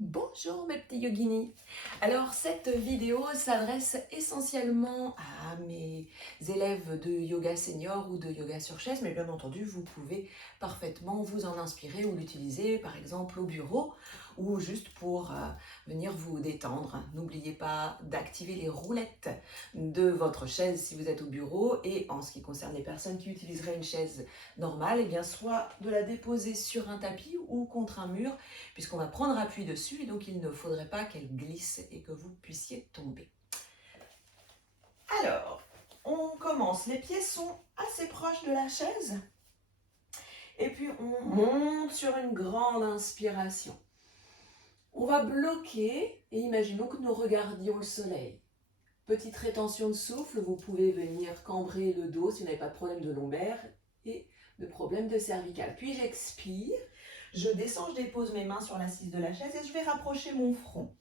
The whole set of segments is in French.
Bonjour mes petits yoginis. Alors cette vidéo s'adresse essentiellement à mes élèves de yoga senior ou de yoga sur chaise, mais bien entendu vous pouvez parfaitement vous en inspirer ou l'utiliser par exemple au bureau ou juste pour venir vous détendre. N'oubliez pas d'activer les roulettes de votre chaise si vous êtes au bureau, et en ce qui concerne les personnes qui utiliseraient une chaise normale, eh bien soit de la déposer sur un tapis ou contre un mur, puisqu'on va prendre appui dessus et donc il ne faudrait pas qu'elle glisse et que vous puissiez tomber. Alors, on commence. Les pieds sont assez proches de la chaise et puis on monte sur une grande inspiration. On va bloquer et imaginons que nous regardions le soleil. Petite rétention de souffle, vous pouvez venir cambrer le dos si vous n'avez pas de problème de lombaire et de problème de cervical. Puis j'expire. Je descends, je dépose mes mains sur l'assise de la chaise et je vais rapprocher mon front.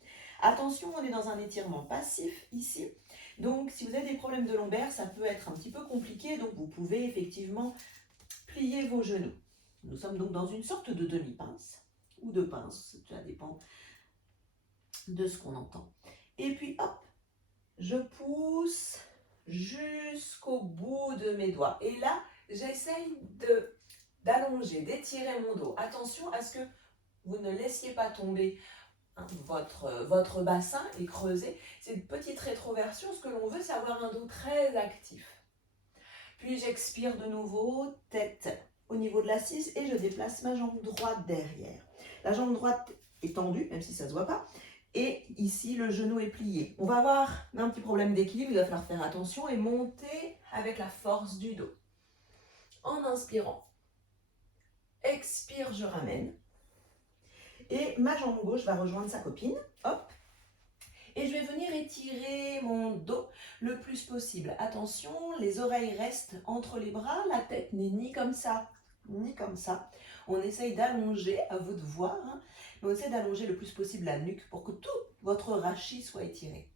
Attention, on est dans un étirement passif ici. Donc, si vous avez des problèmes de lombaire, ça peut être un petit peu compliqué. Donc, vous pouvez effectivement plier vos genoux. Nous sommes donc dans une sorte de demi-pince ou de pince. Ça dépend de ce qu'on entend. Et puis, hop, je pousse jusqu'au bout de mes doigts. Et là, j'essaye d'allonger, d'étirer mon dos. Attention à ce que vous ne laissiez pas tomber votre bassin et creuser. C'est une petite rétroversion. Ce que l'on veut, c'est avoir un dos très actif. Puis j'expire de nouveau, tête au niveau de l'assise et je déplace ma jambe droite derrière. La jambe droite est tendue, même si ça ne se voit pas. Et ici, le genou est plié. On va avoir un petit problème d'équilibre, il va falloir faire attention et monter avec la force du dos. En inspirant, expire, je ramène. Et ma jambe gauche va rejoindre sa copine. Hop. Et je vais venir étirer mon dos le plus possible. Attention, les oreilles restent entre les bras, la tête n'est ni comme ça, ni comme ça. On essaye d'allonger, à vous de voir, hein, mais on essaie d'allonger le plus possible la nuque pour que tout votre rachis soit étiré.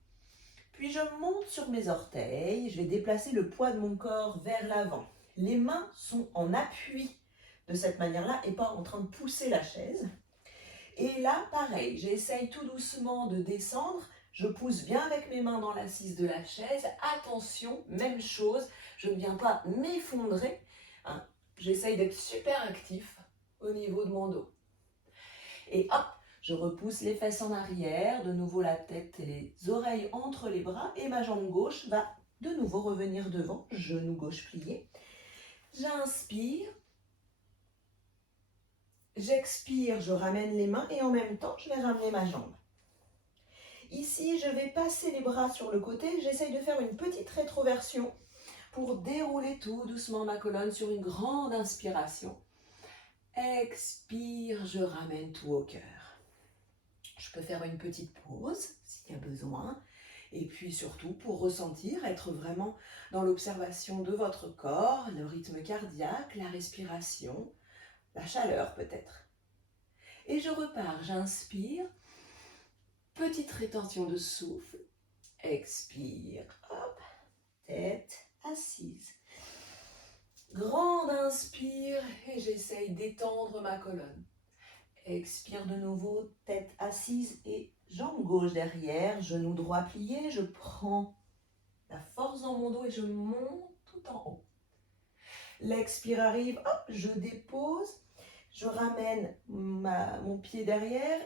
Puis je monte sur mes orteils, je vais déplacer le poids de mon corps vers l'avant. Les mains sont en appui de cette manière-là et pas en train de pousser la chaise. Et là, pareil, j'essaye tout doucement de descendre. Je pousse bien avec mes mains dans l'assise de la chaise. Attention, même chose, je ne viens pas m'effondrer. Hein. J'essaye d'être super actif au niveau de mon dos. Et hop, je repousse les fesses en arrière, de nouveau la tête et les oreilles entre les bras. Et ma jambe gauche va de nouveau revenir devant, genou gauche plié. J'inspire. J'expire, je ramène les mains et en même temps, je vais ramener ma jambe. Ici, je vais passer les bras sur le côté. J'essaye de faire une petite rétroversion pour dérouler tout doucement ma colonne sur une grande inspiration. Expire, je ramène tout au cœur. Je peux faire une petite pause s'il y a besoin. Et puis surtout, pour ressentir, être vraiment dans l'observation de votre corps, le rythme cardiaque, la respiration, la chaleur peut-être. Et je repars, j'inspire. Petite rétention de souffle. Expire. Hop. Tête assise. Grande inspire et j'essaye d'étendre ma colonne. Expire de nouveau, tête assise et jambe gauche derrière, genou droit plié. Je prends la force dans mon dos et je monte tout en haut. L'expire arrive, hop, je dépose. Je ramène mon pied derrière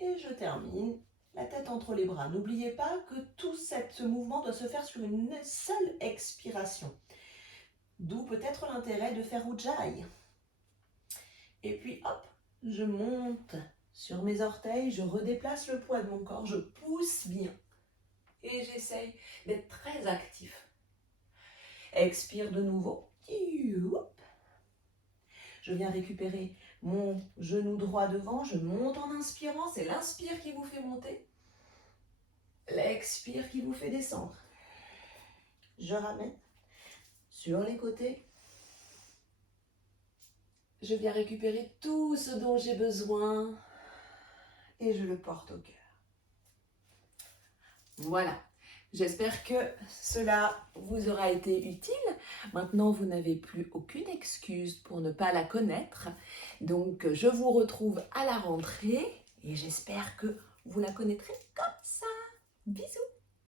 et je termine. La tête entre les bras. N'oubliez pas que tout ce mouvement doit se faire sur une seule expiration. D'où peut-être l'intérêt de faire Ujjayi. Et puis hop, je monte sur mes orteils, je redéplace le poids de mon corps, je pousse bien. Et j'essaye d'être très actif. Expire de nouveau. Je viens récupérer mon genou droit devant, je monte en inspirant, c'est l'inspire qui vous fait monter, l'expire qui vous fait descendre. Je ramène sur les côtés. Je viens récupérer tout ce dont j'ai besoin et je le porte au cœur. Voilà. J'espère que cela vous aura été utile. Maintenant, vous n'avez plus aucune excuse pour ne pas la connaître. Donc, je vous retrouve à la rentrée Et j'espère que vous la connaîtrez comme ça. Bisous!